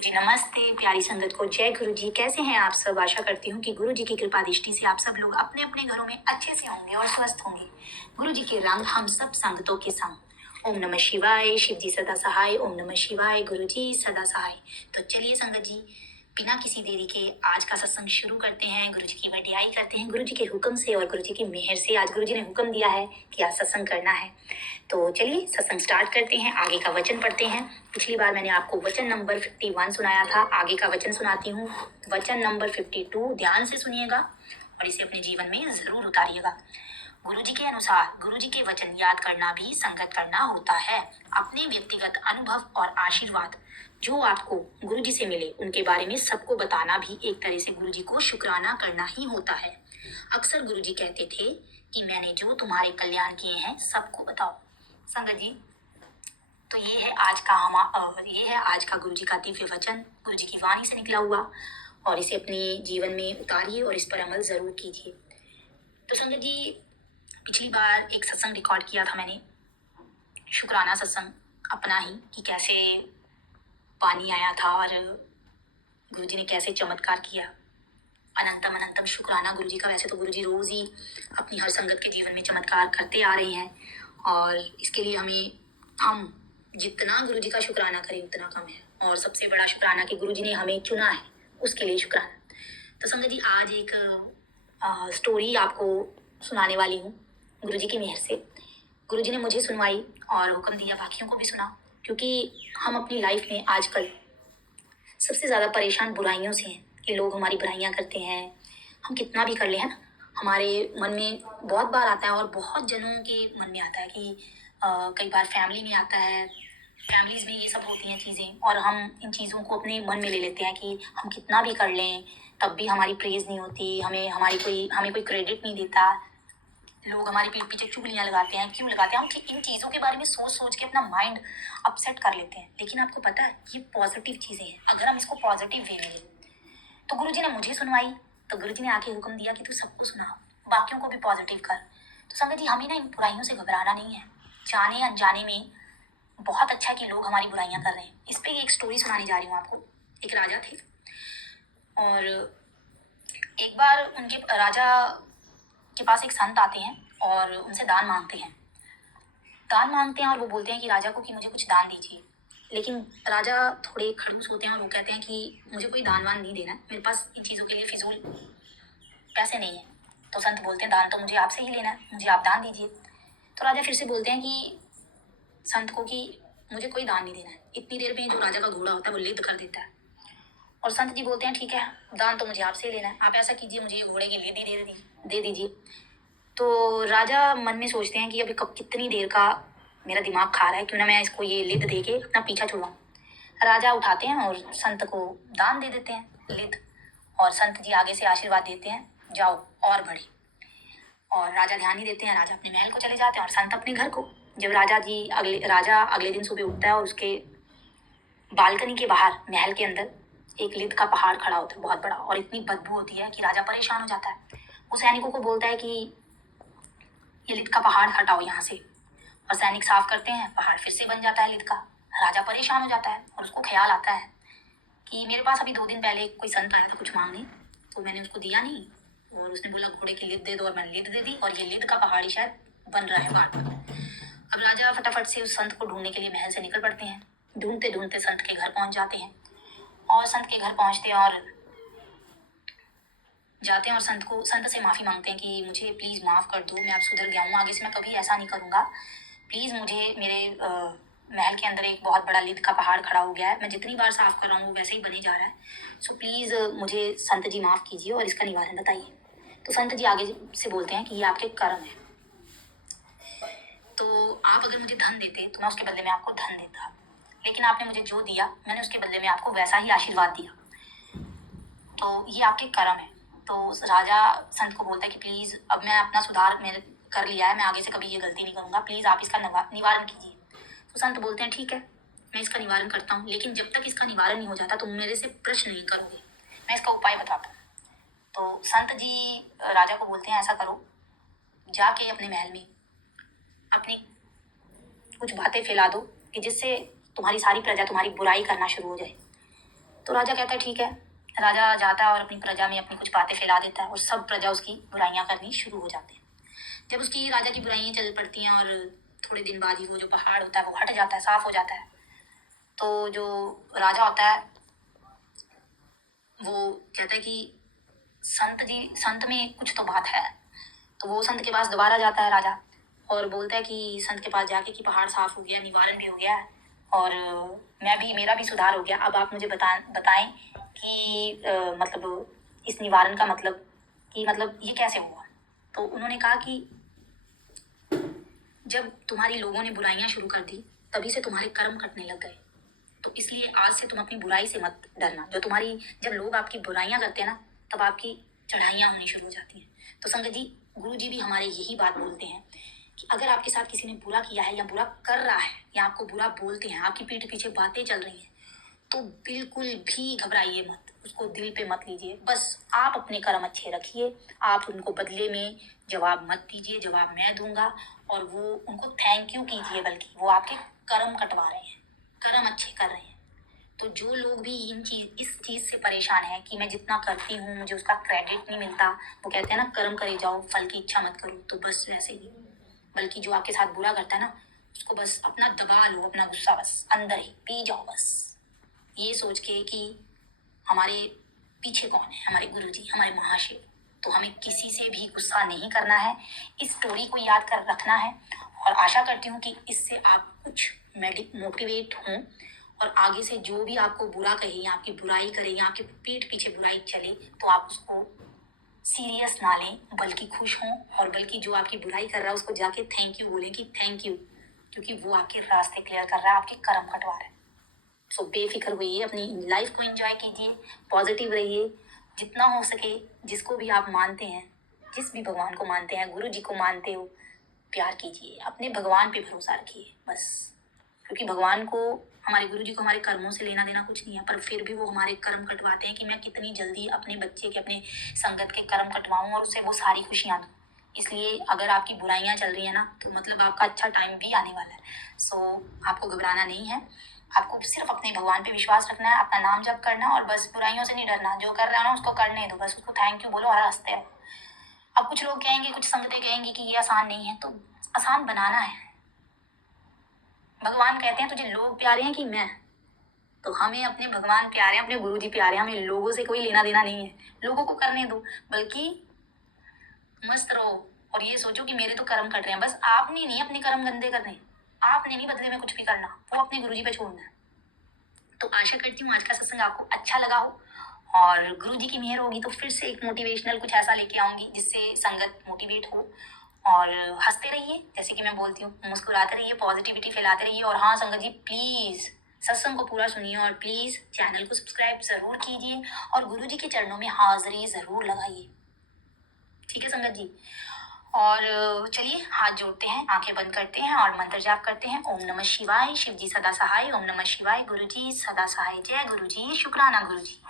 जी नमस्ते, प्यारी संगत को जय गुरु जी। कैसे हैं आप सब? आशा करती हूँ कि गुरु जी की कृपा दृष्टि से आप सब लोग अपने अपने घरों में अच्छे से होंगे और स्वस्थ होंगे। गुरु जी के रंग हम सब संगतों के संग। ओम नमः शिवाय। शिव जी सदा सहाय। ओम नमः शिवाय। गुरु जी सदा सहाय। तो चलिए संगत जी, बिना किसी देरी के आज का सत्संग शुरू करते हैं। गुरु जी की वडियाई करते हैं गुरु जी के हुक्म से और गुरु जी की मेहर से। आज गुरु जी ने हुक्म दिया है कि आज सत्संग करना है, तो चलिए सत्संग स्टार्ट करते हैं। आगे का वचन पढ़ते हैं। पिछली बार मैंने आपको वचन नंबर 51 सुनाया था, आगे का वचन सुनाती हूँ। वचन नंबर 52 ध्यान से सुनिएगा और इसे अपने जीवन में जरूर उतारिएगा। गुरु जी के अनुसार गुरु जी के वचन याद करना भी संगत करना होता है। अपने व्यक्तिगत अनुभव और आशीर्वाद जो आपको गुरु जी से मिले उनके बारे में सबको बताना भी एक तरह से गुरु जी को शुक्राना करना ही होता है। अक्सर गुरु जी कहते थे कि मैंने जो तुम्हारे कल्याण किए हैं सबको बताओ। संगत जी, तो ये है आज का गुरु जी का दिव्य वचन, गुरु जी की वाणी से निकला हुआ, और इसे अपने जीवन में उतारिए और इस पर अमल जरूर कीजिए। तो संगत जी, पिछली बार एक सत्संग रिकॉर्ड किया था मैंने, शुक्राना सत्संग अपना ही, कि कैसे पानी आया था और गुरु जी ने कैसे चमत्कार किया। अनंतम अनंतम शुक्राना गुरु जी का। वैसे तो गुरु जी रोज ही अपनी हर संगत के जीवन में चमत्कार करते आ रहे हैं और इसके लिए हम जितना गुरु जी का शुक्राना करें उतना कम है, और सबसे बड़ा शुक्राना कि गुरु जी ने हमें चुना है, उसके लिए शुक्राना। तो संगत जी, आज एक स्टोरी आपको सुनाने वाली हूँ गुरु जी की मेहर से। गुरु जी ने मुझे सुनवाई और हुक्म दिया बाकियों को भी सुना, क्योंकि हम अपनी लाइफ में आजकल सबसे ज़्यादा परेशान बुराइयों से हैं कि लोग हमारी बुराइयां करते हैं। हम कितना भी कर ले, है ना, हमारे मन में बहुत बार आता है और बहुत जनों के मन में आता है कि कई बार फैमिली में आता है, फैमिलीज में ये सब होती हैं चीज़ें, और हम इन चीज़ों को अपने मन में ले लेते हैं कि हम कितना भी कर लें तब भी हमारी प्रेज़ नहीं होती, हमें कोई क्रेडिट नहीं देता। लोग हमारी पीठ पीछे चुगलियां लगाते हैं। क्यों लगाते हैं? हम इन चीज़ों के बारे में सोच सोच के अपना माइंड अपसेट कर लेते हैं। लेकिन आपको पता है, ये पॉजिटिव चीज़ें हैं अगर हम इसको पॉजिटिव वे में लें। तो गुरु जी ने मुझे सुनवाई, तो गुरु जी ने आके हुक्म दिया कि तू सबको सुना, बाकियों को भी पॉजिटिव कर। तो संगत जी, हमें ना इन बुराइयों से घबराना नहीं है। जाने अनजाने में बहुत अच्छा है कि लोग हमारी बुराइयां कर रहे हैं। इस पे एक स्टोरी सुनाने जा रही हूँ आपको। एक राजा थे और एक बार उनके राजा के पास एक संत आते हैं और उनसे दान मांगते हैं और वो बोलते हैं कि राजा को कि मुझे कुछ दान दीजिए। लेकिन राजा थोड़े खड़ूस होते हैं और वो कहते हैं कि मुझे कोई दान वान नहीं देना है, मेरे पास इन चीज़ों के लिए फिजूल पैसे नहीं है। तो संत बोलते हैं दान तो मुझे आपसे ही लेना है, मुझे आप दान दीजिए। तो राजा फिर से बोलते हैं कि संत को कि मुझे कोई दान नहीं देना है। इतनी देर में जो राजा का घोड़ा होता है वो लिद कर देता है और संत जी बोलते हैं ठीक है, दान तो मुझे आपसे ही लेना है, आप ऐसा कीजिए, मुझे ये घोड़े की लिद ही दे दीजिए। तो राजा मन में सोचते हैं कि अभी कब कितनी देर का मेरा दिमाग खा रहा है, क्यों ना मैं इसको ये लिद दे के अपना पीछा छुड़वाऊँ। राजा उठाते हैं और संत को दान दे देते हैं लिद, और संत जी आगे से आशीर्वाद देते हैं, जाओ और बढ़े। और राजा ध्यान नहीं देते हैं, राजा अपने महल को चले जाते हैं और संत अपने घर को। जब राजा अगले दिन सुबह उठता है और उसके बालकनी के बाहर महल के अंदर एक लिद का पहाड़ खड़ा होता है, बहुत बड़ा, और इतनी बदबू होती है कि राजा परेशान हो जाता है। वो सैनिकों को बोलता है कि ये लिद का पहाड़ हटाओ यहाँ से, और सैनिक साफ करते हैं, पहाड़ फिर से बन जाता है लिद का। राजा परेशान हो जाता है और उसको ख्याल आता है कि मेरे पास अभी 2 दिन पहले कोई संत आया था कुछ मांगने, तो मैंने उसको दिया नहीं, और उसने बोला घोड़े की लिद दे दो, और मैंने लिद दे दी, और ये लिद का पहाड़ ही शायद बन रहा है बार बार। अब राजा फटाफट से उस संत को ढूंढने के लिए महल से निकल पड़ते हैं। ढूंढते ढूंढते संत के घर पहुंच जाते हैं, और संत के घर पहुंचते हैं और जाते हैं और संत से माफ़ी मांगते हैं कि मुझे प्लीज़ माफ़ कर दो, मैं अब सुधर गया हूँ, आगे से मैं कभी ऐसा नहीं करूँगा। प्लीज़ मुझे मेरे महल के अंदर एक बहुत बड़ा लिद का पहाड़ खड़ा हो गया है, मैं जितनी बार साफ़ कर रहा हूँ वो वैसे ही बने जा रहा है। सो प्लीज़ मुझे संत जी माफ़ कीजिए और इसका निवारण बताइए। तो संत जी आगे से बोलते हैं कि ये आपके कर्म है, तो आप अगर मुझे धन देते तो मैं उसके बदले में आपको धन देता, लेकिन आपने मुझे जो दिया मैंने उसके बदले में आपको वैसा ही आशीर्वाद दिया, तो ये आपके कर्म है। तो राजा संत को बोलता है कि प्लीज़ अब मैं अपना सुधार मेरे कर लिया है, मैं आगे से कभी ये गलती नहीं करूँगा, प्लीज़ आप इसका निवारण कीजिए। तो संत बोलते हैं ठीक है, मैं इसका निवारण करता हूँ, लेकिन जब तक इसका निवारण नहीं हो जाता तुम मेरे से प्रश्न नहीं करोगे, मैं इसका उपाय बताता हूँ। तो संत जी राजा को बोलते हैं ऐसा करो, जाके अपने महल में अपनी कुछ बातें फैला दो कि जिससे तुम्हारी सारी प्रजा तुम्हारी बुराई करना शुरू हो जाए। तो राजा कहता है ठीक है। राजा जाता है और अपनी प्रजा में अपनी कुछ बातें फैला देता है और सब प्रजा उसकी बुराइयां करनी शुरू हो जाती है। जब उसकी राजा की बुराइयां चल पड़ती हैं और थोड़े दिन बाद ही वो जो पहाड़ होता है वो हट जाता है, साफ हो जाता है, तो जो राजा होता है वो कहता है कि संत में कुछ तो बात है। तो वो संत के पास दोबारा जाता है राजा और बोलता है कि संत के पास जाके कि पहाड़ साफ हो गया, निवारण भी हो गया है और मेरा भी सुधार हो गया। अब आप मुझे बताएं कि मतलब इस निवारण का मतलब कि मतलब ये कैसे हुआ। तो उन्होंने कहा कि जब तुम्हारी लोगों ने बुराइयां शुरू कर दी तभी से तुम्हारे कर्म कटने लग गए। तो इसलिए आज से तुम अपनी बुराई से मत डरना। जब लोग आपकी बुराइयां करते हैं ना तब आपकी चढ़ाइयां होनी शुरू हो जाती हैं। तो संगत जी, गुरु जी भी हमारे यही बात बोलते हैं कि अगर आपके साथ किसी ने बुरा किया है या बुरा कर रहा है या आपको बुरा बोलते हैं, आपकी पीठ पीछे बातें चल रही हैं, तो बिल्कुल भी घबराइए मत, उसको दिल पे मत लीजिए। बस आप अपने कर्म अच्छे रखिए, आप उनको बदले में जवाब मत दीजिए, जवाब मैं दूंगा। और वो उनको थैंक यू कीजिए, बल्कि वो आपके कर्म कटवा रहे हैं, कर्म अच्छे कर रहे हैं। तो जो लोग भी इस चीज़ से परेशान है कि मैं जितना करती हूँ मुझे उसका क्रेडिट नहीं मिलता, वो कहते हैं ना कर्म करे जाओ फल की इच्छा मत करो, तो बस वैसे ही। बल्कि जो आपके साथ बुरा करता है ना उसको बस अपना दबा लो, अपना गुस्सा बस अंदर ही पी जाओ, बस ये सोच के कि हमारे पीछे कौन है, हमारे गुरुजी, हमारे महाशिव। तो हमें किसी से भी गुस्सा नहीं करना है, इस स्टोरी को याद कर रखना है। और आशा करती हूँ कि इससे आप कुछ मोटिवेट हों और आगे से जो भी आपको बुरा कहे या आपकी बुराई करे या आपके पीठ पीछे बुराई चले तो आप उसको सीरियस ना लें, बल्कि खुश हों और बल्कि जो आपकी बुराई कर रहा है उसको जाके थैंक यू बोलें कि थैंक यू, क्योंकि वो आपके रास्ते क्लियर कर रहा है, आपके कर्म कटवा रहा है। सो बेफिक्र होइए, अपनी लाइफ को एंजॉय कीजिए, पॉजिटिव रहिए, जितना हो सके जिसको भी आप मानते हैं, जिस भी भगवान को मानते हैं, गुरु जी को मानते हो, प्यार कीजिए, अपने भगवान पे भरोसा रखिए बस। क्योंकि भगवान को, हमारे गुरु जी को हमारे कर्मों से लेना देना कुछ नहीं है, पर फिर भी वो हमारे कर्म कटवाते हैं कि मैं कितनी जल्दी अपने बच्चे के, अपने संगत के कर्म कटवाऊँ और उससे वो सारी खुशियाँ दूँ। इसलिए अगर आपकी बुराइयां चल रही है ना तो मतलब आपका अच्छा टाइम भी आने वाला है। सो आपको घबराना नहीं है, आपको सिर्फ अपने भगवान पे विश्वास रखना है, अपना नाम जप करना और बस बुराइयों से नहीं डरना। जो कर रहा है ना उसको करने दो, बस उसको थैंक यू बोलो और हंसते रहो। अब कुछ लोग कहेंगे, कुछ संगतें कहेंगी कि ये आसान नहीं है, तो आसान बनाना है। भगवान कहते हैं तुझे लोग प्यारे हैं कि मैं, तो हमें अपने भगवान प्यारे हैं, अपने गुरु जी प्यारे हैं, हमें लोगों से कोई लेना देना नहीं है। लोगों को करने दो, बल्कि मस्त रहो और ये सोचो कि मेरे तो कर्म कट रहे हैं। बस आपने नहीं अपने कर्म गंदे करने, आपने नहीं बदले में कुछ भी करना, वो अपने गुरु जी पे छोड़ना है। तो आशा करती हूँ आज का सत्संग आपको अच्छा लगा हो और गुरु जी की मेहर होगी तो फिर से एक मोटिवेशनल कुछ ऐसा लेके आऊंगी जिससे संगत मोटिवेट हो। और हंसते रहिए, जैसे कि मैं बोलती हूँ, मुस्कुराते रहिए, पॉजिटिविटी फैलाते रहिए। और हाँ संगत जी, प्लीज़ सत्संग को पूरा सुनिए और प्लीज़ चैनल को सब्सक्राइब ज़रूर कीजिए और गुरु जी के चरणों में हाजिरी ज़रूर लगाइए। ठीक है संगत जी। और चलिए हाथ जोड़ते हैं, आंखें बंद करते हैं और मंत्र जाप करते हैं। ओम नमः शिवाय, शिव जी सदा सहाय। ओम नमः शिवाय, गुरु जी सदा सहाय। जय गुरु जी, शुक्राना गुरु जी।